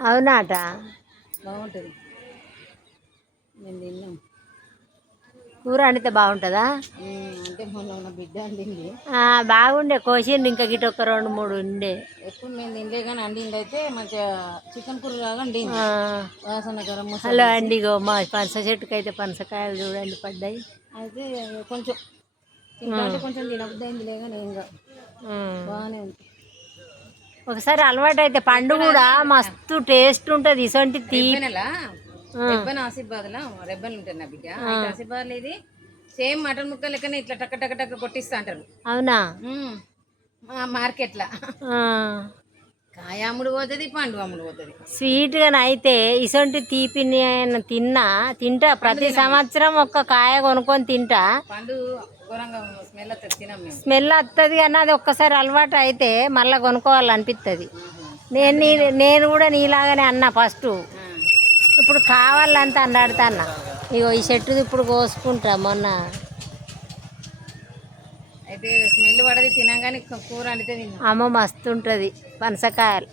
అవునాట. బాగుంటుంది. మేము తిన్నాం. కూర వండితే బాగుంటుందా? అంటే మొన్న ఉన్న బిడ్డ అండింది. బాగుండే, కోసిండు ఇంకా గిట ఒక 2-3 ఉండే. ఎప్పుడు మేము తినలే కానీ అండింది అయితే మంచిగా చికెన్ కూర లాగా అండింది. వాసన గరం మసాలా హలో అండి, ఇగో మా పనస చెట్టుకు అయితే పనసకాయలు చూడండి పడ్డాయి. అయితే కొంచెం తింటే కొంచెం తినబుద్ధి అయింది లేగా నేను బాగానే ఉంది. ఒకసారి అలవాటు అయితే పండు కూడా మస్తు టేస్ట్ ఉంటుంది. ఇసొంటి రెబ్బన్ ఆసిఫాబాద్లో రెబ్బన్ ఉంటుంది నా బిడ్డ. అయితే ఆసిఫాబాద్లో ఇది సేమ్ మటన్ ముక్క లెక్కనే ఇట్లా టక్క టక్క టక్క కొట్టిస్తా అంటారు. అవునా? మార్కెట్లో కాయ అమ్ముడు పోతుంది, పండు అమ్ముడు పోతుంది. స్వీట్గా అయితే ఇసొంటి తీపిని తింటా ప్రతి సంవత్సరం ఒక్క కాయ కొనుక్కొని తింటా. పండు ఘోరంగా స్మెల్ వస్తుంది, తినం మేము. స్మెల్ వస్తుంది కానీ అది ఒక్కసారి అలవాటు అయితే మళ్ళీ కొనుక్కోవాలనిపిస్తుంది. నేను కూడా నీలాగానే అన్నా ఫస్ట్, ఇప్పుడు కావాలంతా అన్నాడుతాన్న. ఇగో ఈ చెట్టుది ఇప్పుడు కోసుకుంటా. మొన్న అయితే స్మెల్ పడది తినంగానే కూర వండితే తిన్నాం. అమ్మ మస్తు ఉంటుంది పనసకాయలు.